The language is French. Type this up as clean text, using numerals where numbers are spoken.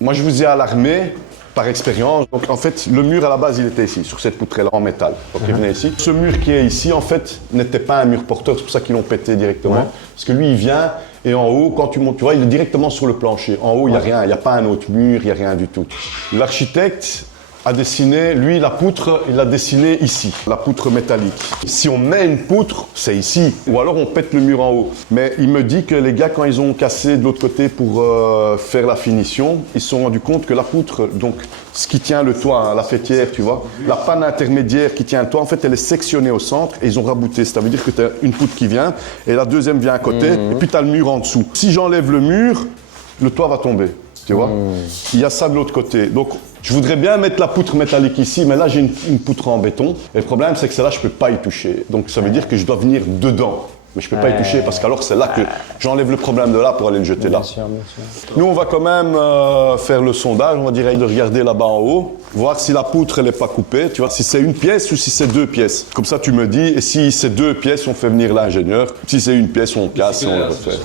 Moi, je vous ai alarmé par expérience. Donc, en fait, le mur, à la base, il était ici, sur cette poutrelle en métal. Donc, il venait ici. Ce mur qui est ici, en fait, n'était pas un mur porteur. C'est pour ça qu'ils l'ont pété directement. Ouais. Parce que lui, il vient et en haut, quand tu montes, tu vois, il est directement sur le plancher. En haut, il n'y a rien. Il n'y a pas un autre mur, il n'y a rien du tout. L'architecte a dessiné, lui, la poutre, il l'a dessinée ici, la poutre métallique. Si on met une poutre, c'est ici, ou alors on pète le mur en haut. Mais il me dit que les gars, quand ils ont cassé de l'autre côté pour faire la finition, ils se sont rendus compte que la poutre, donc ce qui tient le toit, hein, la fêtière, tu vois, la panne intermédiaire qui tient le toit, en fait, elle est sectionnée au centre et ils ont rabouté. Ça veut dire que tu as une poutre qui vient et la deuxième vient à côté et puis tu as le mur en dessous. Si j'enlève le mur, le toit va tomber. Tu vois, il y a ça de l'autre côté. Donc, je voudrais bien mettre la poutre métallique ici, mais là, j'ai une poutre en béton. Et le problème, c'est que celle-là, je ne peux pas y toucher. Donc, ça veut dire que je dois venir dedans. Mais je ne peux pas y toucher parce qu'alors, c'est là que j'enlève le problème de là pour aller le jeter là. Bien sûr, bien sûr. Nous, on va quand même faire le sondage. On va dire de regarder là-bas en haut, voir si la poutre, elle n'est pas coupée. Tu vois, si c'est une pièce ou si c'est deux pièces. Comme ça, tu me dis. Et si c'est deux pièces, on fait venir l'ingénieur. Si c'est une pièce, on casse et on le refait.